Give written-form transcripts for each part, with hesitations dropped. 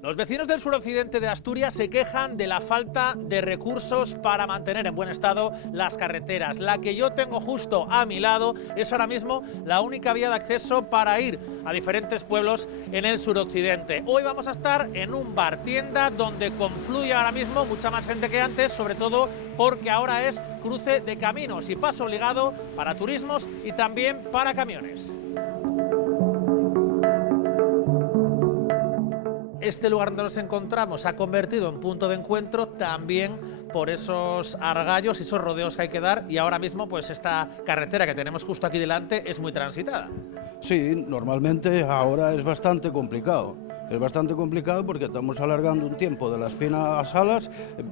Los vecinos del suroccidente de Asturias se quejan de la falta de recursos para mantener en buen estado las carreteras. La que yo tengo justo a mi lado es ahora mismo la única vía de acceso para ir a diferentes pueblos en el suroccidente. Hoy vamos a estar en un bar tienda donde confluye ahora mismo mucha más gente que antes, sobre todo porque ahora es cruce de caminos y paso obligado para turismos y también para camiones. Este lugar donde nos encontramos se ha convertido en punto de encuentro también por esos argallos y esos rodeos que hay que dar, y ahora mismo pues esta carretera que tenemos justo aquí delante es muy transitada. Sí, normalmente ahora es bastante complicado. Es bastante complicado porque estamos alargando un tiempo de La Espina a Salas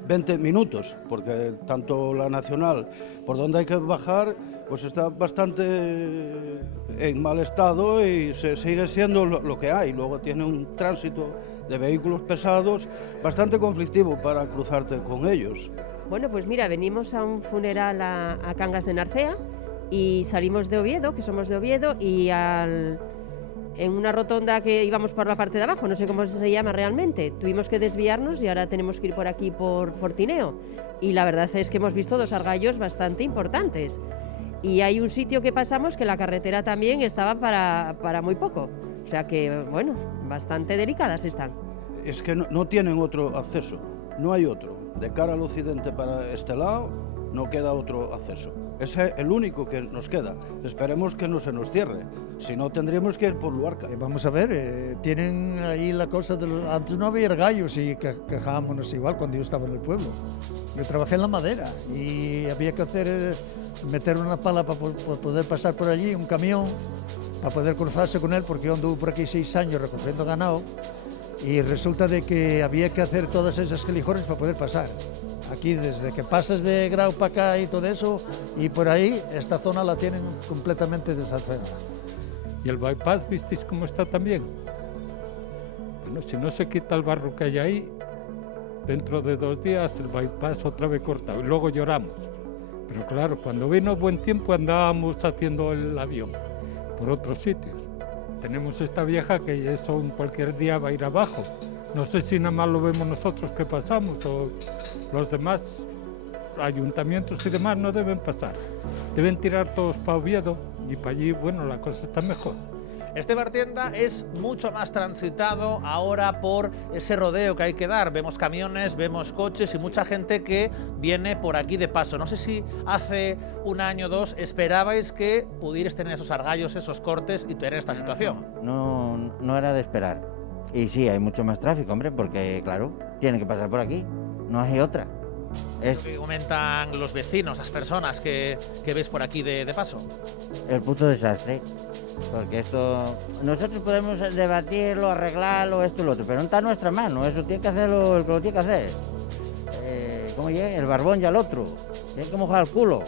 20 minutos, porque tanto la nacional, por donde hay que bajar, pues está bastante en mal estado y se sigue siendo lo que hay. Luego tiene un tránsito de vehículos pesados bastante conflictivo para cruzarte con ellos. Bueno, pues mira, venimos a un funeral a Cangas de Narcea y salimos de Oviedo, que somos de Oviedo, y en una rotonda que íbamos por la parte de abajo, no sé cómo se llama realmente, tuvimos que desviarnos y ahora tenemos que ir por aquí por Tineo. Y la verdad es que hemos visto dos argallos bastante importantes. Y hay un sitio que pasamos que la carretera también estaba para muy poco. O sea que, bueno, bastante delicadas están. Es que no tienen otro acceso, no hay otro. De cara al occidente para este lado no queda otro acceso. Ese es el único que nos queda. Esperemos que no se nos cierre, si no tendríamos que ir por Luarca. Vamos a ver, tienen ahí la cosa de antes no había gallos y quejábamos igual cuando yo estaba en el pueblo. Yo trabajé en la madera y había que meter una pala para poder pasar por allí, un camión, para poder cruzarse con él, porque yo anduve por aquí 6 años recogiendo ganado y resulta de que había que hacer todas esas gelijones para poder pasar. Aquí, desde que pasas de Grau para acá y todo eso, y por ahí, esta zona la tienen completamente desalzada. ¿Y el bypass, visteis cómo está también? Bueno, si no se quita el barro que hay ahí, dentro de 2 días el bypass otra vez cortado, y luego lloramos. Pero claro, cuando vino buen tiempo andábamos haciendo el avión por otros sitios. Tenemos esta vieja que eso cualquier día va a ir abajo. No sé si nada más lo vemos nosotros que pasamos o los demás ayuntamientos y demás no deben pasar. Deben tirar todos para Oviedo y para allí, bueno, la cosa está mejor. Este bar tienda es mucho más transitado ahora por ese rodeo que hay que dar. Vemos camiones, vemos coches y mucha gente que viene por aquí de paso. No sé si hace 1 año o 2 esperabais que pudierais tener esos argallos, esos cortes y tener esta situación. No era de esperar. Y sí, hay mucho más tráfico, hombre, porque claro, tienen que pasar por aquí, no hay otra. Es lo que comentan los vecinos, las personas que ves por aquí de paso. El puto desastre, porque esto, nosotros podemos debatirlo, arreglarlo, esto y lo otro, pero no está en nuestra mano, eso tiene que hacerlo el que lo tiene que hacer. ¿Cómo llega? El barbón y al otro, tiene que mojar el culo.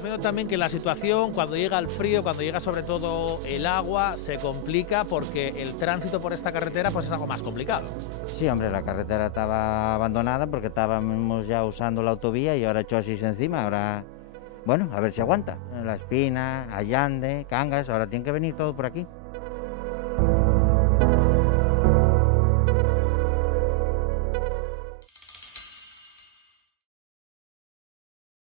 Estamos viendo también que la situación, cuando llega el frío, cuando llega sobre todo el agua, se complica porque el tránsito por esta carretera pues es algo más complicado. Sí, hombre, la carretera estaba abandonada porque estábamos ya usando la autovía y ahora chosis encima, ahora, bueno, a ver si aguanta. La Espina, Allande, Cangas, ahora tiene que venir todo por aquí.